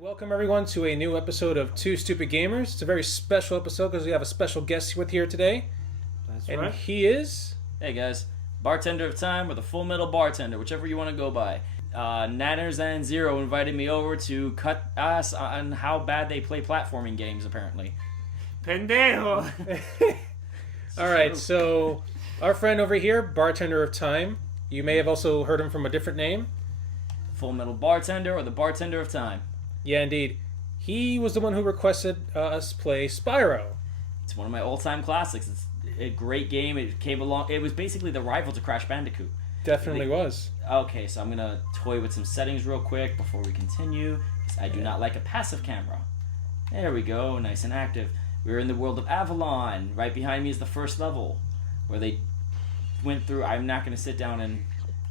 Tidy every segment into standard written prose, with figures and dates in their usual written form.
Welcome everyone to a new episode of Two Stupid Gamers. It's a very special episode because we have a special guest with here today. That's and right. He is... Hey guys, Bartender of Time or the Full Metal Bartender, whichever you want to go by. Nanners and Zero invited me over to cut us on how bad they play platforming games, apparently. Pendejo! Alright, so our friend over here, Bartender of Time, you may have also heard him from a different name. Full Metal Bartender or the Bartender of Time. Yeah, indeed. He was the one who requested us play Spyro. It's one of my all-time classics. It's a great game. It came along. It was basically the rival to Crash Bandicoot. Definitely was. Okay, so I'm gonna toy with some settings real quick before we continue. I do not like a passive camera. There we go, nice and active. We're in the world of Avalon. Right behind me is the first level, where they went through. I'm not gonna sit down and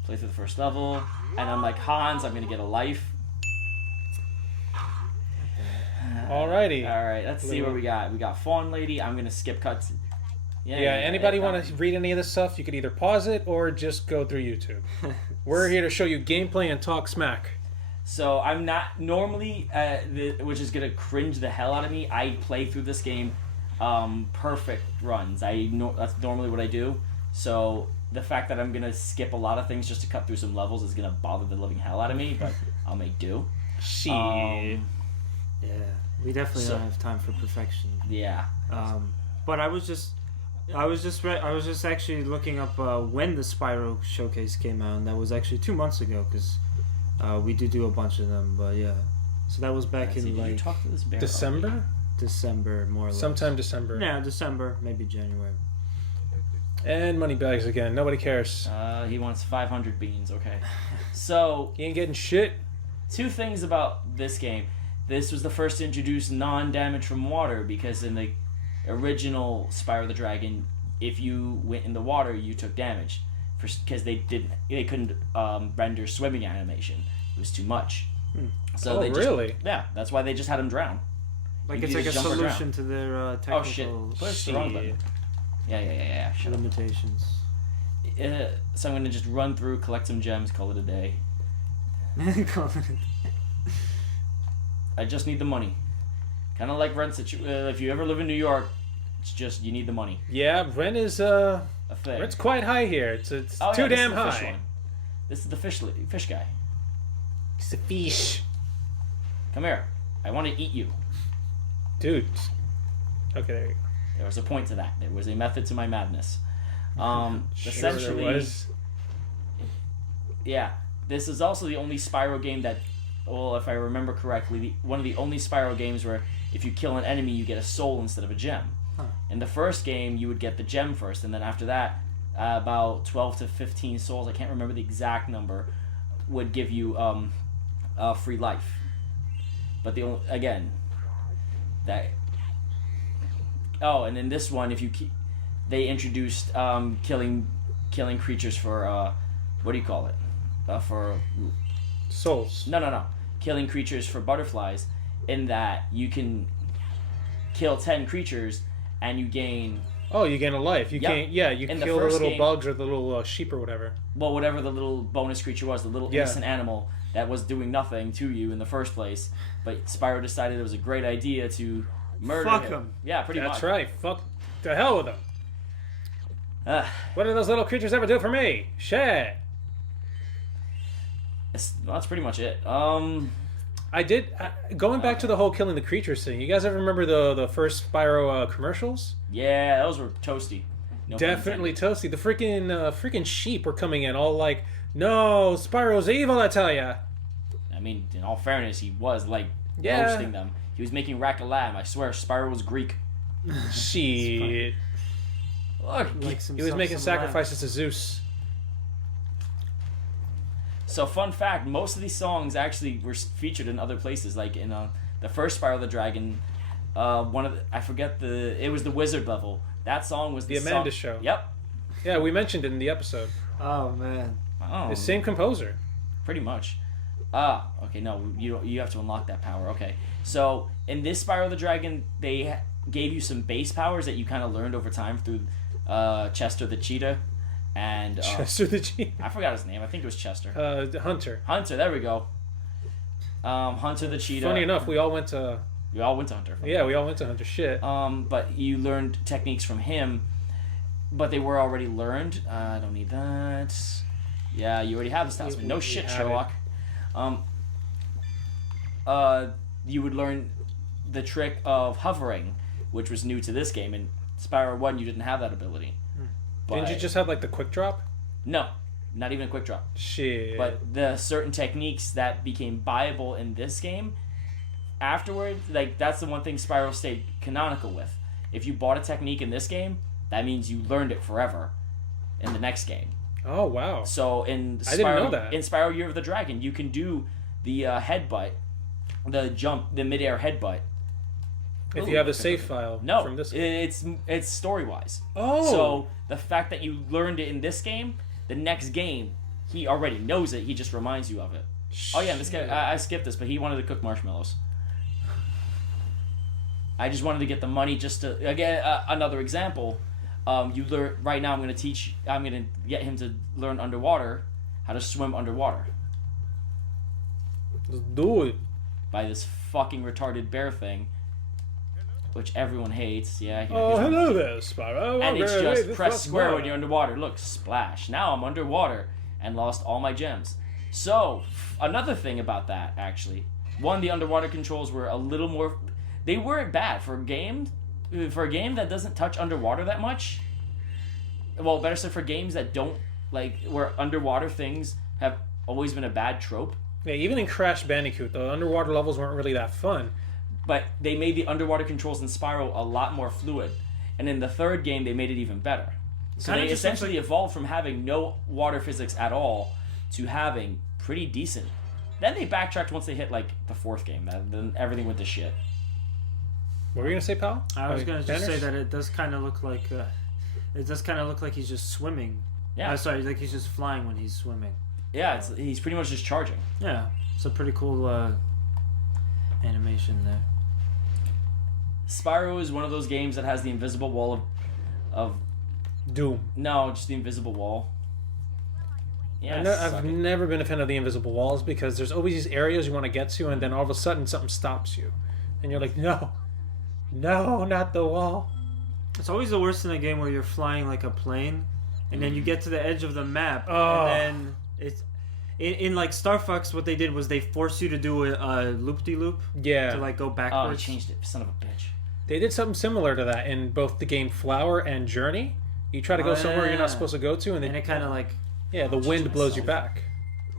play through the first level. And I'm like, Hans, I'm gonna get a life. Alrighty. Alright, let's see what we got. We got Fawn Lady. I'm gonna skip cuts. Anybody want to read any of this stuff, you could either pause it or just go through YouTube. We're here to show you gameplay and talk smack. So I'm not normally, which is gonna cringe the hell out of me. I play through this game perfect runs. That's normally what I do. So the fact that I'm gonna skip a lot of things just to cut through some levels is gonna bother the living hell out of me. But I'll make do. Shit. Yeah, we definitely don't have time for perfection. Yeah. But I was just actually looking up when the Spyro showcase came out, and that was actually 2 months ago because we do a bunch of them. But yeah, so that was back in Did you like talk to this bear? December? December, more or less. Sometime December. Yeah, December, maybe January. And money bags again. Nobody cares. He wants 500 beans. Okay. So He ain't getting shit. two things about this game. This was the first to introduce non-damage from water, because in the original Spyro the Dragon, if you went in the water, you took damage, because they couldn't render swimming animation. It was too much. So really? Yeah, that's why they just had him drown. Like You it's can like a just jump or drown. solution to their technical Oh shit! Push the wrong button. Yeah. Shut up. limitations. So I'm gonna just run through, collect some gems, call it a day. I just need the money. Kind of like rent if you ever live in New York, it's just you need the money. Yeah, rent is A thing. rent's quite high here. It's too This damn is the fish high. one. This is the fish guy. It's a fish. Come here. I want to eat you. Dude. Okay, there you go. There was a point to that. There was a method to my madness. Essentially, there was. yeah. This is also the only Spyro game that, well, if I remember correctly, one of the only Spyro games where if you kill an enemy, you get a soul instead of a gem. Huh. In the first game, you would get the gem first, and then after that, about 12 to 15 souls, I can't remember the exact number, would give you a free life. But and in this one, they introduced killing creatures for what do you call it? For Souls. No. Killing creatures for butterflies, in that you can kill 10 creatures and you gain... Oh, you gain a life. You Yep. you In the kill the first little game- bugs or the little sheep or whatever. Well, whatever the little bonus creature was, the little Yeah. innocent animal that was doing nothing to you in the first place. But Spyro decided it was a great idea to murder Fuck him. him. Yeah, pretty much. That's right. Fuck the hell with them. Uh, What did those little creatures ever do for me? Shit. that's pretty much it. I did... going back to the whole killing the creatures thing, you guys ever remember the first Spyro commercials? Yeah, those were toasty. No pun Definitely intended. toasty. The freaking sheep were coming in all like, no, Spyro's evil, I tell ya. I mean, in all fairness, he was Yeah. roasting them. He was making rack of lamb. I swear, Spyro was Greek. Shit. Look, He was making sacrifices to Zeus. So, fun fact: most of these songs actually were featured in other places. Like in the first Spyro the Dragon, it was the Wizard level. That song was The Amanda Show. Yep. Yeah, we mentioned it in the episode. Oh man. Oh, The same composer. pretty much. Okay, no, you have to unlock that power. Okay, so in this Spyro the Dragon, they gave you some base powers that you kind of learned over time through Chester the Cheetah, and Chester the Cheetah. I forgot his name. I think it was Chester. Hunter. Hunter. There we go. Hunter the cheetah. Funny enough, we all went to Hunter. Yeah, we all went to Hunter. Shit. But you learned techniques from him, but they were already learned. I don't need that. Yeah, you already have the stats. No shit, Sherlock. You would learn the trick of hovering, which was new to this game. In Spyro 1, you didn't have that ability. Didn't you just have like the quick drop? No, not even a quick drop. Shit. But the certain techniques that became viable in this game, afterwards, like that's the one thing Spyro stayed canonical with. If you bought a technique in this game, that means you learned it forever in the next game. Oh wow! So in Spyro, I didn't know that. In Spyro Year of the Dragon, you can do the headbutt, the jump, the midair headbutt. If you have the save file No, from this game. it's story wise. Oh. So the fact that you learned it in this game, the next game, he already knows it. He just reminds you of it. Oh yeah, this guy. I skipped this, but he wanted to cook marshmallows. I just wanted to get the money just to again another example. You learn right now. I'm going to get him to learn underwater how to swim underwater Let's do it. by this fucking retarded bear thing, which everyone hates. Yeah. Oh, hello there, Spyro. And it's just press that's square Spyro. when you're underwater. Look, splash. Now I'm underwater and lost all my gems. So another thing about that, actually, one, the underwater controls were a little more. They weren't bad for a game that doesn't touch underwater that much. Well, better said, for games that don't like where underwater things have always been a bad trope. Yeah, even in Crash Bandicoot, the underwater levels weren't really that fun. But they made the underwater controls in Spyro a lot more fluid, and in the third game they made it even better. So Kinda they just essentially looks evolved from having no water physics at all to having pretty decent. Then they backtracked once they hit like the fourth game. Then everything went to shit. What were you gonna say, pal? I was gonna just say Banners? that it does kind of look like he's just swimming. Yeah, Sorry, like he's just flying when he's swimming. yeah. He's pretty much just charging. Yeah, it's a pretty cool animation there. Spyro is one of those games that has the invisible wall of Doom. no, just the invisible wall. Yeah, I've never been a fan of the invisible walls because there's always these areas you want to get to, and then all of a sudden something stops you, and you're like, no, not the wall. It's always the worst in a game where you're flying like a plane, and then you get to the edge of the map, Oh. and then it's in like Star Fox. What they did was they forced you to do a loop-de-loop Yeah, to like go Oh, he backwards. changed it, son of a bitch. they did something similar to that in both the game Flower and Journey. You try to go somewhere you're yeah. not supposed to go to, and then and it kind of like, the wind blows you back.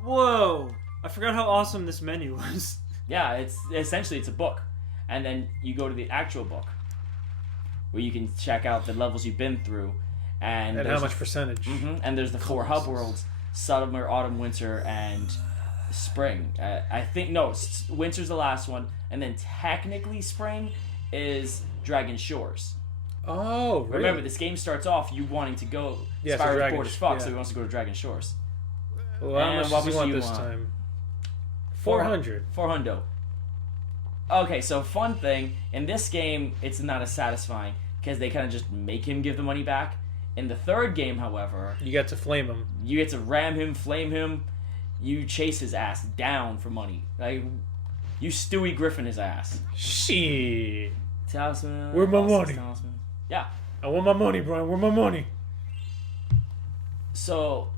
whoa! I forgot how awesome this menu was. Yeah, it's essentially it's a book, and then you go to the actual book, where you can check out the levels you've been through, and And how much percentage? And there's the four hub worlds: summer, autumn, winter, and spring. I think no, winter's the last one, and then technically spring is Dragon Shores. Oh, really? Remember, this game starts off you wanting to go. Yeah, so Spyro's Dragon bored as fuck, yeah. so he wants to go to Dragon Shores. Well, how And much what does he was want you this want? time? 400. 400. Okay, so fun thing, in this game, it's not as satisfying, because they kind of just make him give the money back. In the third game, however, You got to flame him. you get to ram him, flame him, you chase his ass down for money. Like, you Stewie Griffin his ass. Shit. Talisman. Where my Austin's money? Talisman. Yeah. I want my money, Brian. Where my money? So,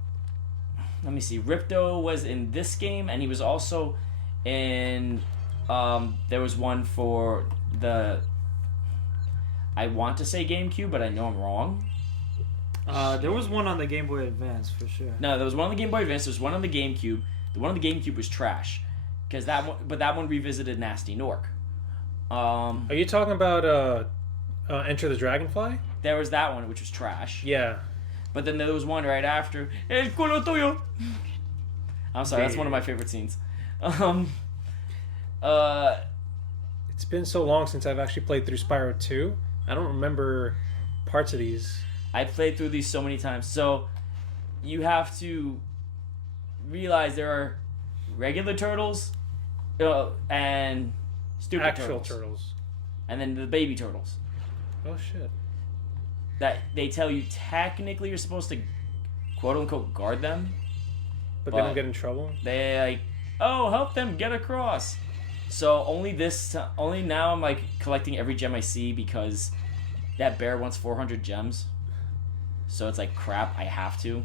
let me see. Ripto was in this game, and he was also in. There was one for the. I want to say GameCube, but I know I'm wrong. There was one on the Game Boy Advance for sure. No, there was one on the Game Boy Advance. There was one on the GameCube. The one on the GameCube was trash, because that one revisited Nasty Nork. Are you talking about Enter the Dragonfly? There was that one, which was trash. Yeah. But then there was one right after. El culo tuyo. I'm sorry, that's one of my favorite scenes. It's been so long since I've actually played through Spyro 2. I don't remember parts of these. I played through these so many times. So you have to realize there are regular turtles and stupid Actual turtles. and then the baby turtles. Oh, shit. That they tell you technically you're supposed to quote unquote guard them. But they But- don't get in trouble? They Oh, help them get across. So only now I'm like collecting every gem I see because that bear wants 400 gems. So it's like crap. I have to.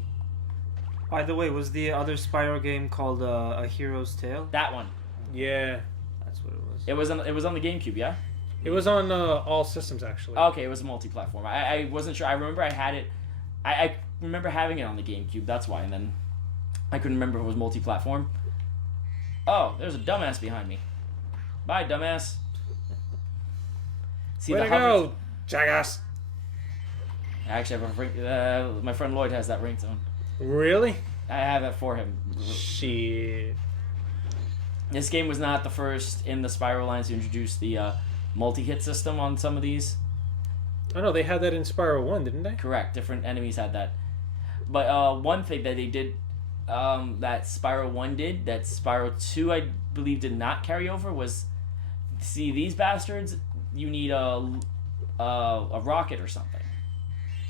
By the way, was the other Spyro game called A Hero's Tale? That one. Yeah. That's what it was. It was on the GameCube, yeah. It was on all systems actually. Okay, it was multi-platform. I wasn't sure. I remember I had it. I remember having it on the GameCube. That's why. And then I couldn't remember if it was multi-platform. Oh, there's a dumbass behind me. Bye, dumbass. See Way the to hover- go, jackass. I actually have my friend Lloyd has that ringtone. Really? I have it for him. Shit. This game was not the first in the Spyro lines to introduce the multi-hit system on some of these. Oh no, they had that in Spyro 1, didn't they? Correct. Different enemies had that. But one thing that they did, that Spyro 1 did, that Spyro 2, I believe, did not carry over was, see, these bastards, you need a rocket or something.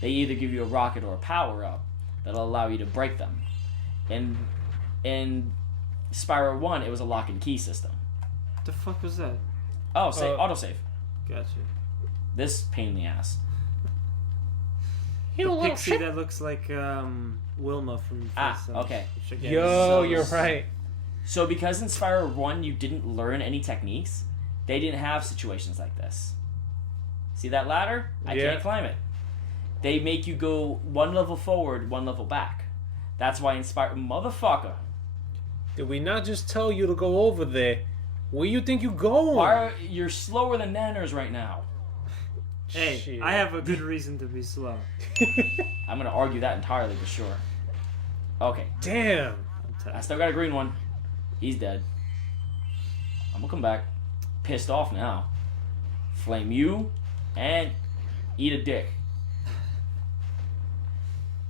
They either give you a rocket or a power-up that'll allow you to break them. And in Spyro 1, it was a lock and key system. What the fuck was that? Oh, autosave. Gotcha. This pain in the ass. You The little pixie shit. that looks like Wilma from Face Off, Okay. which again Yo, is so- you're right. So because in Spyro 1 you didn't learn any techniques, they didn't have situations like this. See that ladder? I Yeah. can't climb it. They make you go one level forward, one level back. That's why in Spyro... Motherfucker. Did we not just tell you to go over there? Where you think you going? You're slower than Nanners right now. Hey, Shit. I have a good reason to be slow. I'm going to argue that entirely for sure. Okay. Damn. I still got a green one. He's dead. I'm going to come back. Pissed off now. Flame you and eat a dick.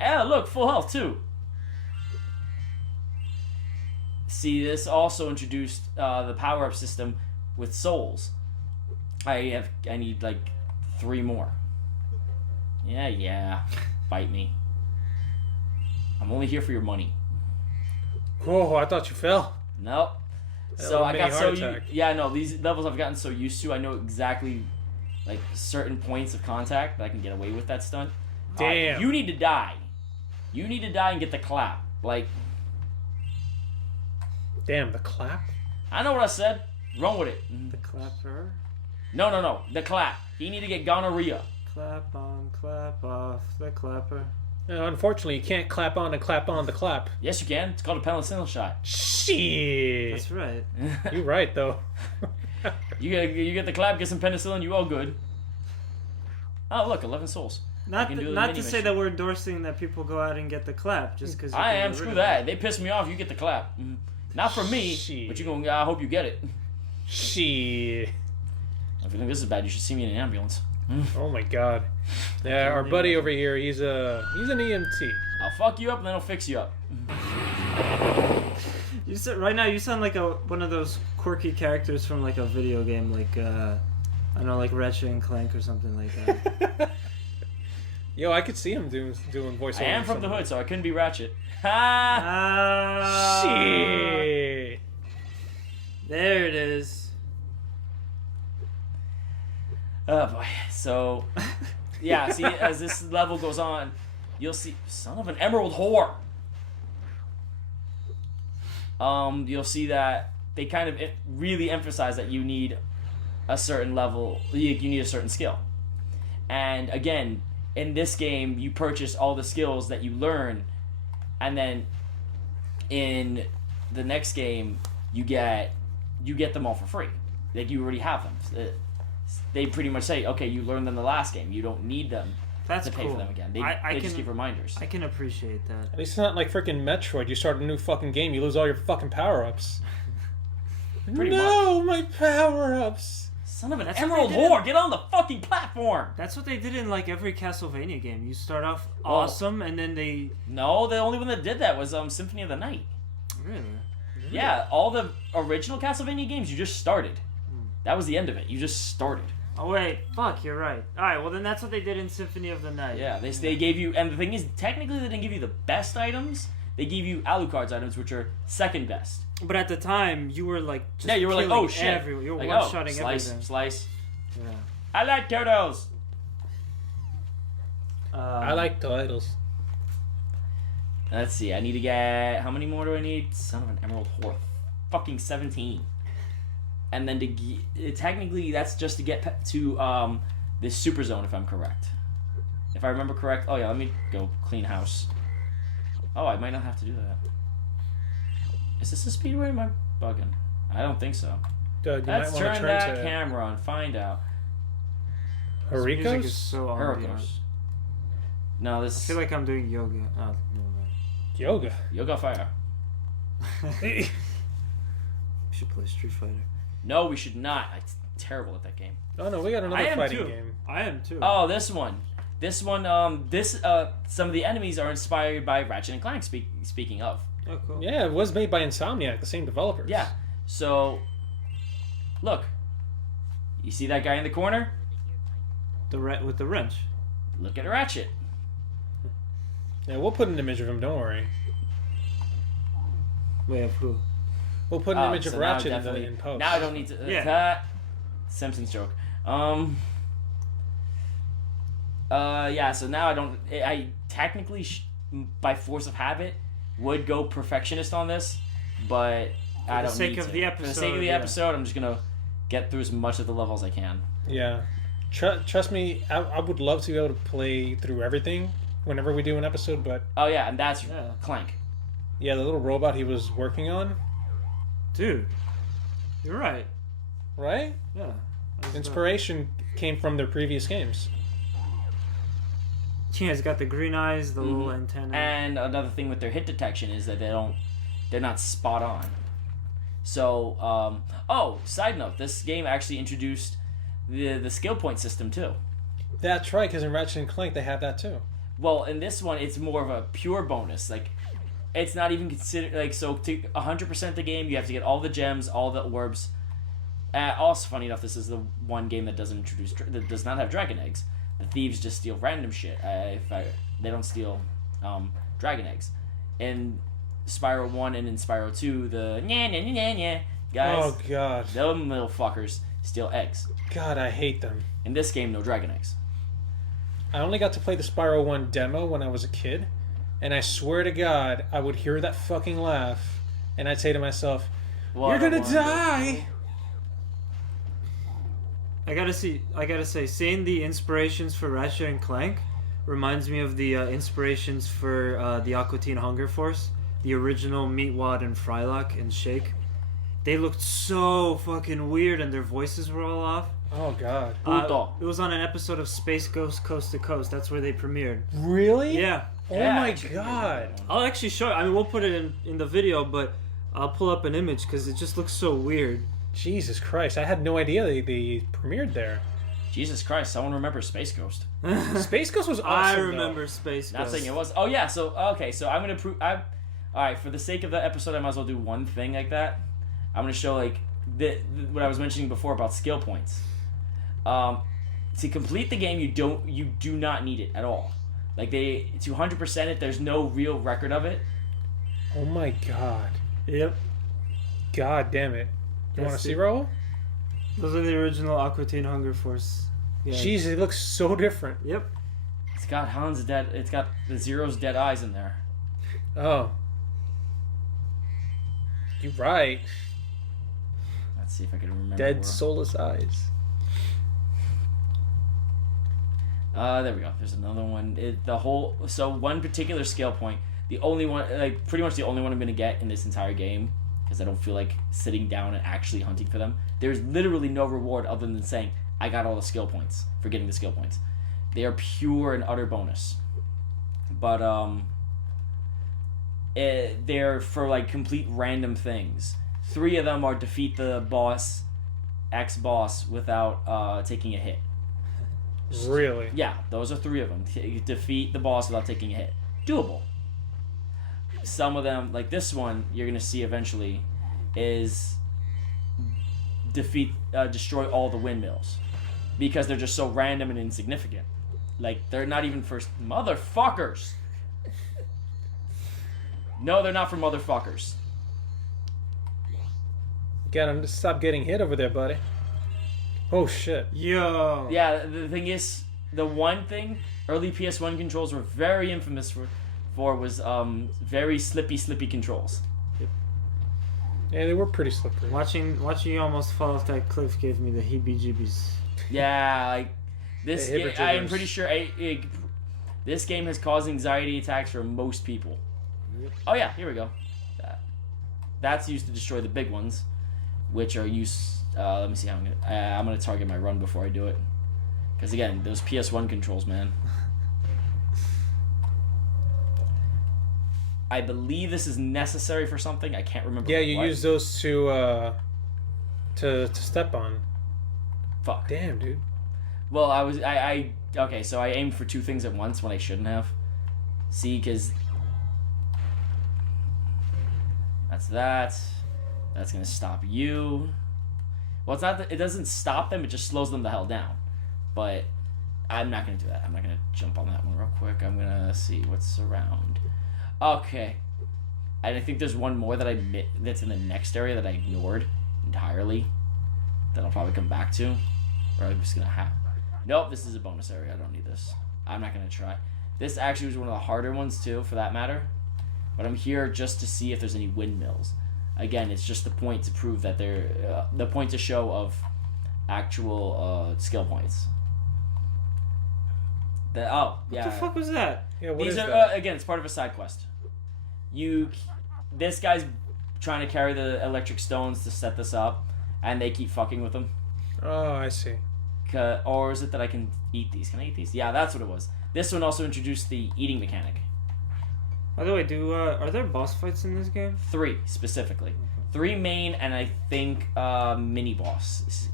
Oh, look, full health too. See, this also introduced the power-up system with souls. I need like 3 more. Yeah. Bite me. I'm only here for your money. Whoa, I thought you fell. Nope. That So little I mini got heart so attack. these levels I've gotten so used to. I know exactly like certain points of contact that I can get away with that stunt. Damn. You need to die. You need to die and get the clap. Like, Damn, the clap? I know what I said. Run with it. The clapper. No. The clap. You need to get gonorrhea. Clap on, clap off, the clapper. Unfortunately, you can't clap on and clap on the clap. Yes, you can. It's called a penicillin shot. Shit. That's right. You're right, though. You get the clap, get some penicillin, you all good. Oh, look, 11 souls. Not can do the not mini to say mission. that we're endorsing that people go out and get the clap just because. I am. Screw that. They piss me off. You get the clap. Not from me, Shit. but you gonna. I hope you get it. Shit. If you think this is bad, you should see me in an ambulance. Oh my god. Yeah, our buddy over here, he's an EMT. I'll fuck you up and then I'll fix you up. You said right now you sound like one of those quirky characters from like a video game, like I don't know, like Ratchet and Clank or something like that. Yo, I could see him doing voiceover. I am from the something. hood, so I couldn't be Ratchet. Ha! Shit. There it is. Oh boy. So, yeah. See, as this level goes on, you'll see. Son of an emerald whore. You'll see that they kind of really emphasize that you need a certain level. You need a certain skill, and again, in this game, you purchase all the skills that you learn, and then in the next game, you get them all for free. Like you already have them. They pretty much say, okay, you learned them the last game. You don't need them That's to pay cool. for them again. They I just can- give reminders. I can appreciate that. At least it's not like freaking Metroid. You start a new fucking game, you lose all your fucking power-ups. Pretty no, my power-ups. Son of an That's what emerald they did. whore! Get on the fucking platform! That's what they did in like every Castlevania game. You start off Oh. awesome, and then they No, the only one that did that was Symphony of the Night. really. Yeah, all the original Castlevania games, you just started. That was the end of it. You just started. Oh wait, fuck, you're right. All right, well then that's what they did in Symphony of the Night. Yeah, they gave you, and the thing is, technically they didn't give you the best items. They give you Alucard's items, which are second best. But at the time, you were like, just Yeah, you were like, killing oh shit. everyone. You were Like, one-shotting slice, everything. slice. Yeah. I like turtles. I like titles. Let's see. I need to get... How many more do I need? Son of an emerald whore. Fucking 17. And then technically, that's just to get to this super zone, if I'm correct. If I remember correct. Oh, yeah, let me go clean house. Oh, I might not have to do that. Is this a speedway? Am I bugging? I don't think so. Doug, you Let's might want turn to that to camera and find out. This music is Hariko's? so ambient. Hurricanes. No, I this... feel like I'm doing yoga. Oh, no, Yoga. Yoga Fire. we should play Street Fighter. No, we should not. I'm terrible at that game. Oh no, we got another I am fighting too. game. I am too. Oh, this one. Some of the enemies are inspired by Ratchet and Clank. Speaking of, Oh, cool. Yeah, it was made by Insomniac, the same developers. yeah. So, look. You see that guy in the corner? With the wrench. Look at Ratchet. Yeah, we'll put an image of him. Don't worry. Wait, of who? We'll put an Oh, image so of now Ratchet definitely- in post. Now I don't need to. Yeah. Simpsons joke. Yeah. So now I don't. I technically, by force of habit, would go perfectionist on this, but I the don't sake need of to. the For the sake episode, of the yeah. episode, I'm just gonna get through as much of the levels as I can. Yeah. Trust me, I would love to be able to play through everything whenever we do an episode, but Oh yeah, and that's Yeah. Clank. yeah, the little robot he was working on, Dude, you're right. right? Yeah. That's Inspiration came from their previous games. Yeah, he's got the green eyes, the little Mhm. antenna. And another thing with their hit detection is that they're not spot on. So, side note, this game actually introduced the skill point system too. That's right, because in Ratchet and Clank they have that too. Well, in this one, it's more of a pure bonus. Like, it's not even considered like so. To 100% the game, you have to get all the gems, all the orbs. Also, funny enough, this is the one game that that does not have dragon eggs. The thieves just steal random shit. They don't steal dragon eggs. In Spyro 1 and in Spyro 2, the guys, Oh god. them little fuckers steal eggs. God, I hate them. In this game, no dragon eggs. I only got to play the Spyro 1 demo when I was a kid, and I swear to God, I would hear that fucking laugh, and I'd say to myself, "You're gonna die!" I gotta say, seeing the inspirations for Ratchet and Clank reminds me of the inspirations for the Aqua Teen Hunger Force, the original Meatwad and Frylock and Shake. They looked so fucking weird, and their voices were all off. Oh god. Puto. It was on an episode of Space Ghost Coast to Coast. That's where they premiered. Really? Yeah. Oh Yeah, my actually, god. I'll actually show it. I mean, we'll put it in the video, but I'll pull up an image because it just looks so weird. Jesus Christ, I had no idea they premiered there. Jesus Christ, someone remembers Space Ghost. Space Ghost was awesome. I though. remember Space Not Ghost. saying it was. Oh yeah, so okay, so I'm gonna prove. Alright, for the sake of the episode, I might as well do one thing like that. I'm gonna show like what I was mentioning before about skill points. To complete the game, you do not need it at all. Like to 100% it, there's no real record of it. Oh my god. Yep. God damn it. You want to That's see it. Raul? Those are the original Aqua Teen Hunger Force. Yeah. Jeez, it looks so different. Yep. It's got Han's dead. It's got the Zero's dead eyes in there. Oh. You're right. Let's see if I can remember. Dead soulless eyes. There we go. There's another one. One particular skill point, the only one, like pretty much the only one I'm gonna get in this entire game, because I don't feel like sitting down and actually hunting for them. There's literally no reward other than saying I got all the skill points for getting the skill points. They are pure and utter bonus. But they're for like complete random things. 3 of them are defeat the boss, ex-boss, without taking a hit. Really? Yeah, those are 3 of them. You defeat the boss without taking a hit. Doable. Some of them, like this one, you're gonna see eventually, is destroy all the windmills, because they're just so random and insignificant. Like they're not even first motherfuckers. No, they're not for motherfuckers. Gotta stop getting hit over there, buddy. Oh shit. Yo. Yeah, the thing is, the one thing early PS1 controls were very infamous for was very slippy controls. Yeah, they were pretty slippery. Watching you almost fall off that cliff gave me the heebie-jeebies. Yeah, like this. The Game, I'm pretty sure this game has caused anxiety attacks for most people. Yep. Oh yeah, here we go. That's used to destroy the big ones, which are used. Let me see how I'm gonna target my run before I do it, because again, those PS1 controls, man. I believe this is necessary for something. I can't remember. Yeah, you what. use those to step on. Fuck. Damn, dude. Well, okay, so I aimed for two things at once when I shouldn't have. See, because that's gonna stop you. Well, it's not. It doesn't stop them. It just slows them the hell down. But I'm not gonna do that. I'm not gonna jump on that one real quick. I'm gonna see what's around. Okay, and I think there's one more that's in the next area that I ignored entirely. That I'll probably come back to. Or I'm just gonna have. Nope, this is a bonus area. I don't need this. I'm not gonna try. This actually was one of the harder ones too, for that matter. But I'm here just to see if there's any windmills. Again, it's just the point to prove that they're the point to show of actual skill points. What the fuck was that? Yeah, what These is are that? again, it's part of a side quest. This guy's trying to carry the electric stones to set this up, and they keep fucking with them. Oh, I see. Or is it that I can eat these? Can I eat these? Yeah, that's what it was. This one also introduced the eating mechanic. By the way, are there boss fights in this game? 3 specifically. 3 main, and I think mini bosses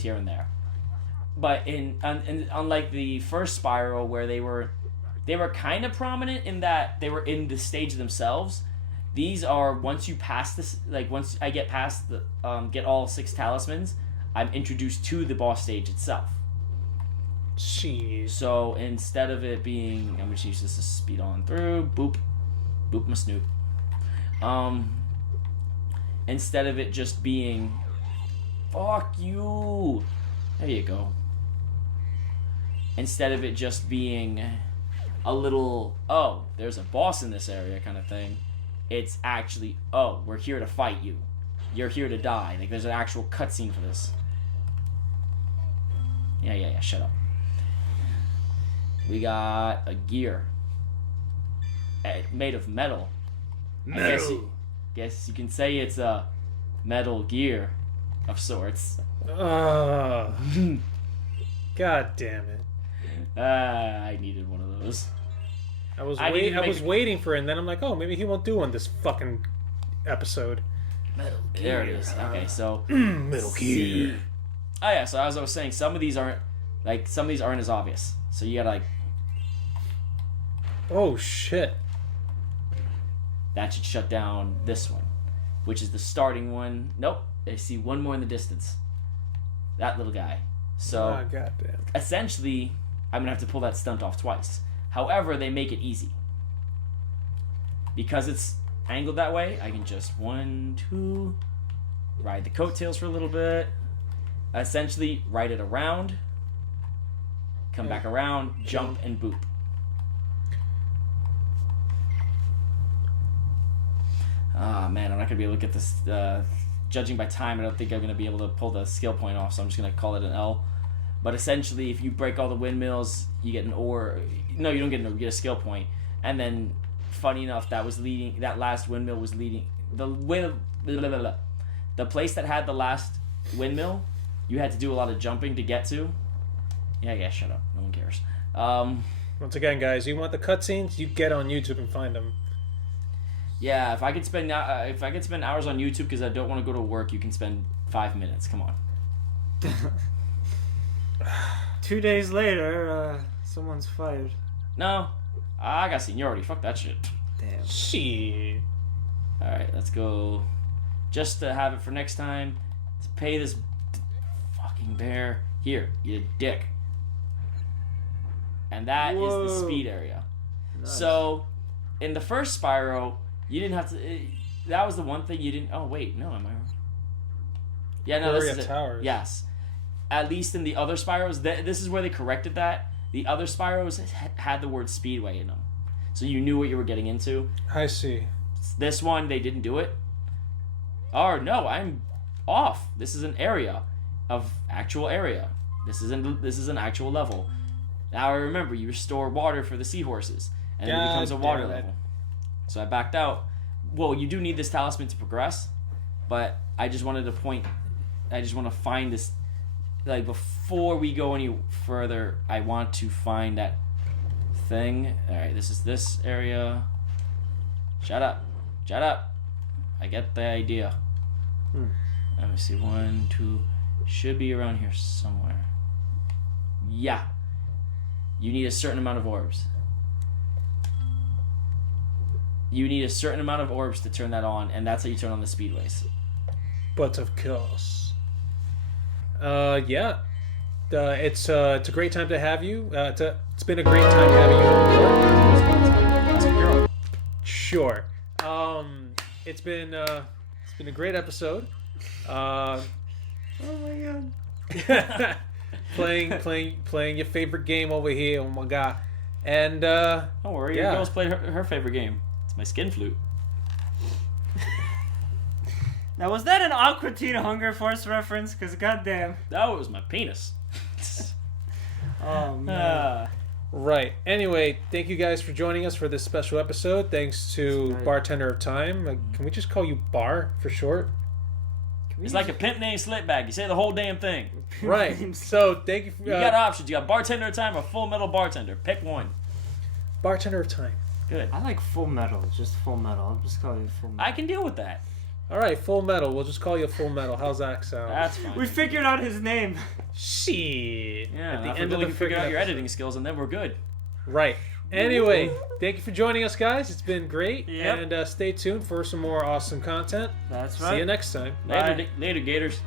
here and there. But unlike the first Spyro, where they were kind of prominent in that they were in the stage themselves, these are once you pass this, like once I get past the get all 6 talismans, I'm introduced to the boss stage itself. Jeez. So instead of it being, I'm gonna use this to speed on through. Boop, boop my snoot. Instead of it just being, fuck you. There you go. Instead of it just being a little, oh, there's a boss in this area kind of thing, it's actually, oh, we're here to fight you. You're here to die. Like, there's an actual cutscene for this. Yeah, shut up. We got a gear. Made of metal. Metal. Guess you can say it's a metal gear of sorts. God damn it. I needed one of those. I was waiting for it, and then I'm like, oh, maybe he won't do one this fucking episode. Metal gear. There it is. Okay, so Metal gear. Oh yeah, so as I was saying, some of these aren't as obvious. So you gotta like. Oh shit. That should shut down this one, which is the starting one. Nope, I see one more in the distance. That little guy. So goddamn. Essentially, I'm gonna have to pull that stunt off twice. However, they make it easy. Because it's angled that way, I can just 1, 2, ride the coattails for a little bit. Essentially, ride it around, come back around, jump, and boop. Ah, man, I'm not going to be able to get this... judging by time, I don't think I'm going to be able to pull the skill point off, so I'm just going to call it an L. But essentially, if you break all the windmills, you get an ore... No, you don't get an ore, you get a skill point. And then, funny enough, that last windmill was leading... The place that had the last windmill, you had to do a lot of jumping to get to. Yeah, shut up. No one cares. Once again, guys, you want the cutscenes? You get on YouTube and find them. Yeah, if I could spend hours on YouTube because I don't want to go to work, you can spend 5 minutes. Come on. 2 days later, someone's fired. No, I got seniority. Fuck that shit. Damn. Shit. All right, let's go. Just to have it for next time, to pay this fucking bear. Here, you dick. And that is the speed area. Nice. So, in the first Spyro, You didn't have to. That was the one thing you didn't. Oh wait, no, am I wrong? Yeah, no, this is it. Towers. Yes, at least in the other Spyros, this is where they corrected that. The other Spyros had the word Speedway in them, so you knew what you were getting into. I see. This one, they didn't do it. Oh no, I'm off. This is an area of actual area. This is an actual level. Now I remember you restore water for the seahorses, and it becomes a water level. So I backed out. Well, you do need this talisman to progress, but I just wanted to point. I just want to find this. Like before we go any further, I want to find that thing. All right, this is this area. Shut up. Shut up. I get the idea. Let me see. 1, 2. Should be around here somewhere. Yeah. You need a certain amount of orbs. You need a certain amount of orbs to turn that on, and that's how you turn on the speedways. But of course. Yeah. It's a great time to have you. It's been a great time having you on board. Sure. It's been a great episode. Oh my god. playing your favorite game over here. Oh my god. And don't worry, your girl's played her favorite game. It's my skin flute. Now was that an Aqua Teen Hunger Force reference? Cause goddamn. That was my penis. Oh man. Right. Anyway, thank you guys for joining us for this special episode. Thanks to Bartender of Time. Can we just call you Bar for short? It's like a pimp named Slipbag. You say the whole damn thing. Right. So thank you. You got options. You got Bartender of Time or Full Metal Bartender. Pick one. Bartender of Time. Good. I like Full Metal. Just Full Metal. I'll just call you Full Metal. I can deal with that. All right, Full Metal. We'll just call you Full Metal. How's that sound? That's fine. We figured out his name. Shit. Yeah. At the end end of the figure out your episode. editing skills, and then we're good. Right. Anyway, thank you for joining us, guys. It's been great. Yep. And stay tuned for some more awesome content. That's right. See you next time. Later, Gators.